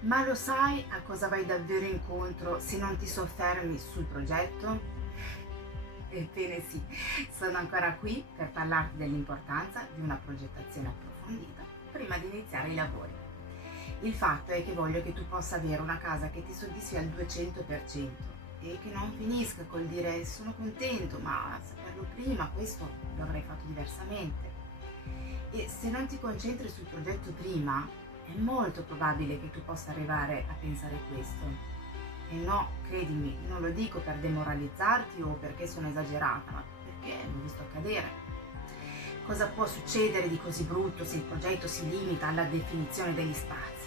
Ma lo sai a cosa vai davvero incontro se non ti soffermi sul progetto? Ebbene sì, sono ancora qui per parlarti dell'importanza di una progettazione approfondita prima di iniziare i lavori. Il fatto è che voglio che tu possa avere una casa che ti soddisfi al 200% e che non finisca col dire sono contento, ma a saperlo prima questo lo avrei fatto diversamente. E se non ti concentri sul progetto prima, è molto probabile che tu possa arrivare a pensare questo. E no, credimi, non lo dico per demoralizzarti o perché sono esagerata, ma perché l'ho visto accadere. Cosa può succedere di così brutto se il progetto si limita alla definizione degli spazi?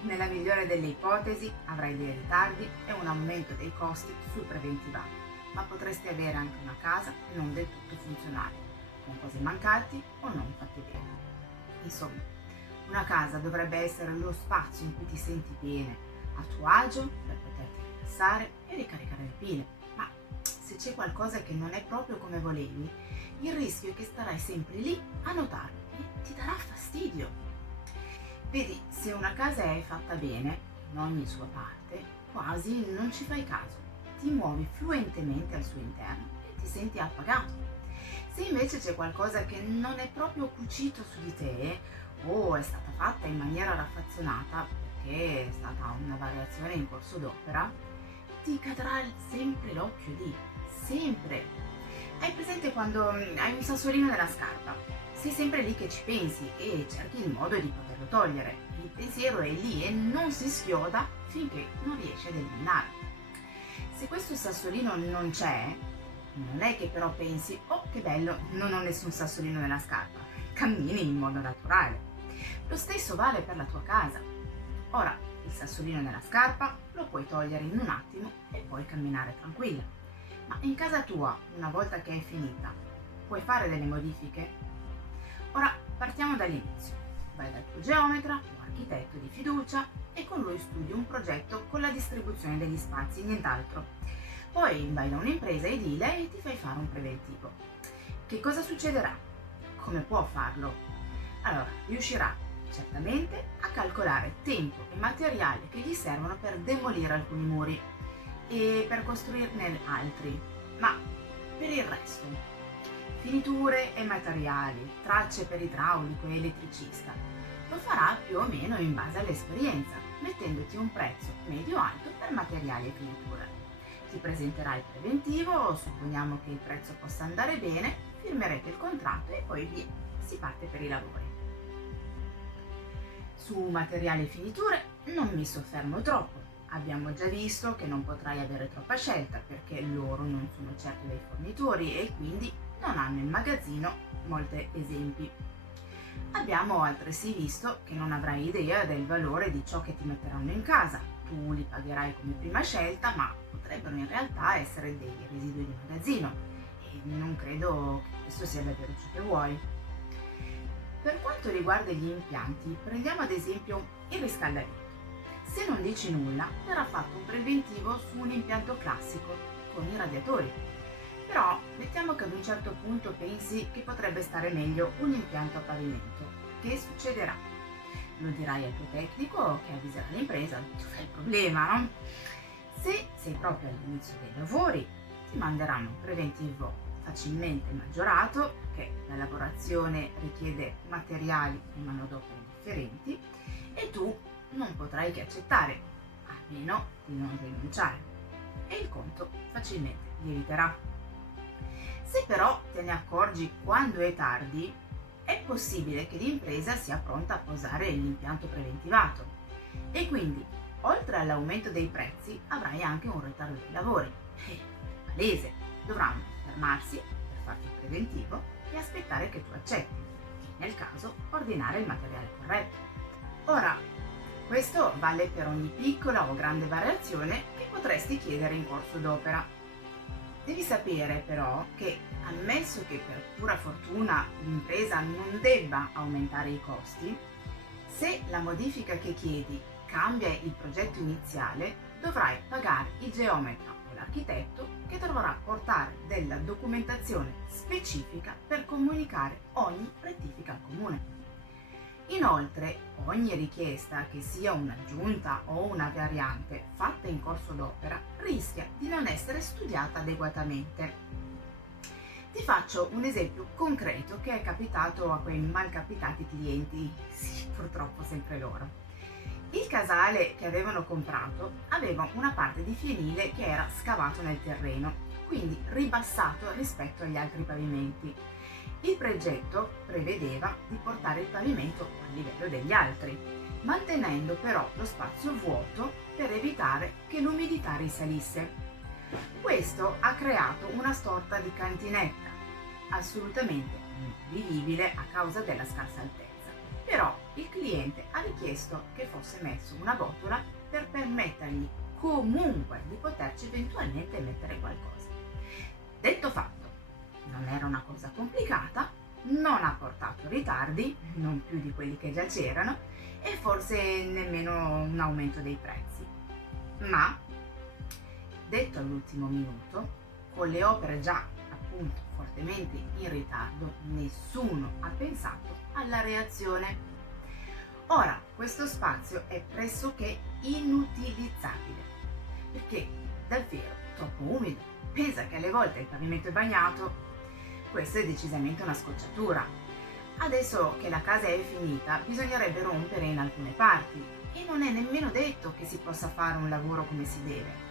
Nella migliore delle ipotesi avrai dei ritardi e un aumento dei costi sul preventivato, ma potresti avere anche una casa non del tutto funzionale, con cose mancanti o non fatte bene. Insomma, una casa dovrebbe essere lo spazio in cui ti senti bene, a tuo agio, per poterti rilassare e ricaricare le pile. Ma se c'è qualcosa che non è proprio come volevi, il rischio è che starai sempre lì a notarlo e ti darà fastidio. Vedi, se una casa è fatta bene, in ogni sua parte, quasi non ci fai caso. Ti muovi fluentemente al suo interno e ti senti appagato. Se invece c'è qualcosa che non è proprio cucito su di te o è stata fatta in maniera raffazzonata perché è stata una variazione in corso d'opera, ti cadrà sempre l'occhio lì, sempre. Hai presente quando hai un sassolino nella scarpa? Sei sempre lì che ci pensi e cerchi il modo di poterlo togliere. Il pensiero è lì e non si schioda finché non riesci ad eliminarlo. Se questo sassolino non c'è, non è che però pensi, oh che bello, non ho nessun sassolino nella scarpa. Cammini in modo naturale. Lo stesso vale per la tua casa. Ora, il sassolino nella scarpa lo puoi togliere in un attimo e puoi camminare tranquilla. Ma in casa tua, una volta che è finita, puoi fare delle modifiche? Ora partiamo dall'inizio. Vai dal tuo geometra o architetto di fiducia e con lui studi un progetto con la distribuzione degli spazi, nient'altro. Poi vai da un'impresa edile e ti fai fare un preventivo. Che cosa succederà? Come può farlo? Allora, riuscirà certamente a calcolare tempo e materiale che gli servono per demolire alcuni muri e per costruirne altri, ma per il resto, finiture e materiali, tracce per idraulico e elettricista, lo farà più o meno in base all'esperienza, mettendoti un prezzo medio-alto per materiali e finiture. Ti presenterà il preventivo, supponiamo che il prezzo possa andare bene, firmerete il contratto e poi via, si parte per i lavori. Su materiali e finiture non mi soffermo troppo. Abbiamo già visto che non potrai avere troppa scelta perché loro non sono certo dei fornitori e quindi non hanno in magazzino molti esempi. Abbiamo altresì visto che non avrai idea del valore di ciò che ti metteranno in casa. Tu li pagherai come prima scelta, ma potrebbero in realtà essere dei residui di magazzino e non credo che questo sia davvero ciò che vuoi. Per quanto riguarda gli impianti, prendiamo ad esempio il riscaldamento. Se non dici nulla, verrà fatto un preventivo su un impianto classico con i radiatori. Però mettiamo che ad un certo punto pensi che potrebbe stare meglio un impianto a pavimento. Che succederà? Lo dirai al tuo tecnico che avviserà l'impresa, tu fai il problema, no? Se sei proprio all'inizio dei lavori, ti manderanno un preventivo facilmente maggiorato, che la lavorazione richiede materiali e manodopera differenti, e tu non potrai che accettare, a meno di non rinunciare, e il conto facilmente lieviterà. Se però te ne accorgi quando è tardi, è possibile che l'impresa sia pronta a posare l'impianto preventivato e quindi, oltre all'aumento dei prezzi, avrai anche un ritardo dei lavori. Palese, dovranno fermarsi per farti il preventivo e aspettare che tu accetti e, nel caso, ordinare il materiale corretto. Ora, questo vale per ogni piccola o grande variazione che potresti chiedere in corso d'opera. Devi sapere però che, ammesso che per pura fortuna l'impresa non debba aumentare i costi, se la modifica che chiedi cambia il progetto iniziale, dovrai pagare il geometra o l'architetto che dovrà portare della documentazione specifica per comunicare ogni rettifica al comune. Inoltre, ogni richiesta, che sia un'aggiunta o una variante fatta in corso d'opera, rischia di non essere studiata adeguatamente. Ti faccio un esempio concreto che è capitato a quei malcapitati clienti, sì, purtroppo sempre loro. Il casale che avevano comprato aveva una parte di fienile che era scavato nel terreno, quindi ribassato rispetto agli altri pavimenti. Il progetto prevedeva di portare il pavimento al livello degli altri, mantenendo però lo spazio vuoto per evitare che l'umidità risalisse. Questo ha creato una sorta di cantinetta, assolutamente non vivibile a causa della scarsa altezza. Però il cliente ha richiesto che fosse messo una botola per permettergli comunque di poterci eventualmente mettere qualcosa. Detto fatto, non era una cosa complicata, non ha portato ritardi, non più di quelli che già c'erano, e forse nemmeno un aumento dei prezzi. Ma, detto all'ultimo minuto, con le opere già appunto fortemente in ritardo, nessuno ha pensato alla reazione. Ora, questo spazio è pressoché inutilizzabile, perché davvero troppo umido. Pensa che alle volte il pavimento è bagnato. Questo è decisamente una scocciatura. Adesso che la casa è finita, bisognerebbe rompere in alcune parti e non è nemmeno detto che si possa fare un lavoro come si deve.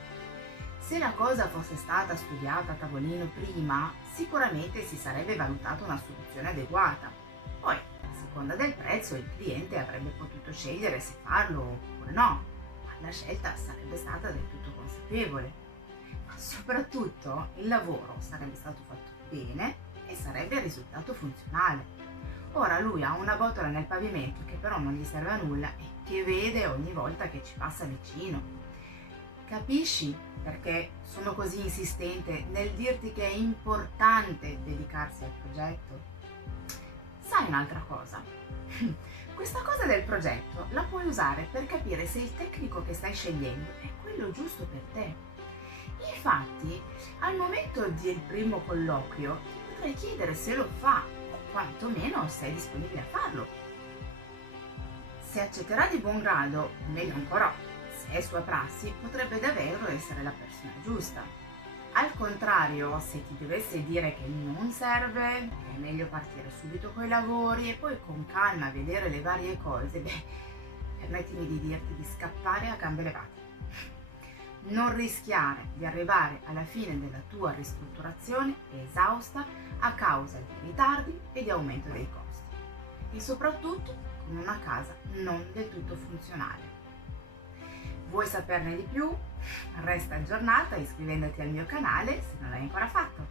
Se la cosa fosse stata studiata a tavolino prima, sicuramente si sarebbe valutata una soluzione adeguata. Poi, a seconda del prezzo, il cliente avrebbe potuto scegliere se farlo oppure no, ma la scelta sarebbe stata del tutto consapevole. Ma soprattutto il lavoro sarebbe stato fatto bene e sarebbe risultato funzionale. Ora lui ha una botola nel pavimento che però non gli serve a nulla e che vede ogni volta che ci passa vicino. Capisci perché sono così insistente nel dirti che è importante dedicarsi al progetto? Sai un'altra cosa? Questa cosa del progetto la puoi usare per capire se il tecnico che stai scegliendo è quello giusto per te. Infatti, al momento del primo colloquio ti potrai chiedere se lo fa o quantomeno se è disponibile a farlo. Se accetterà di buon grado, meglio ancora, se è sua prassi, potrebbe davvero essere la persona giusta. Al contrario, se ti dovesse dire che non serve, che è meglio partire subito coi lavori e poi con calma vedere le varie cose, permettimi di dirti di scappare a gambe levate. Non rischiare di arrivare alla fine della tua ristrutturazione esausta a causa di ritardi e di aumento dei costi. E soprattutto con una casa non del tutto funzionale. Vuoi saperne di più? Resta aggiornata iscrivendoti al mio canale se non l'hai ancora fatto.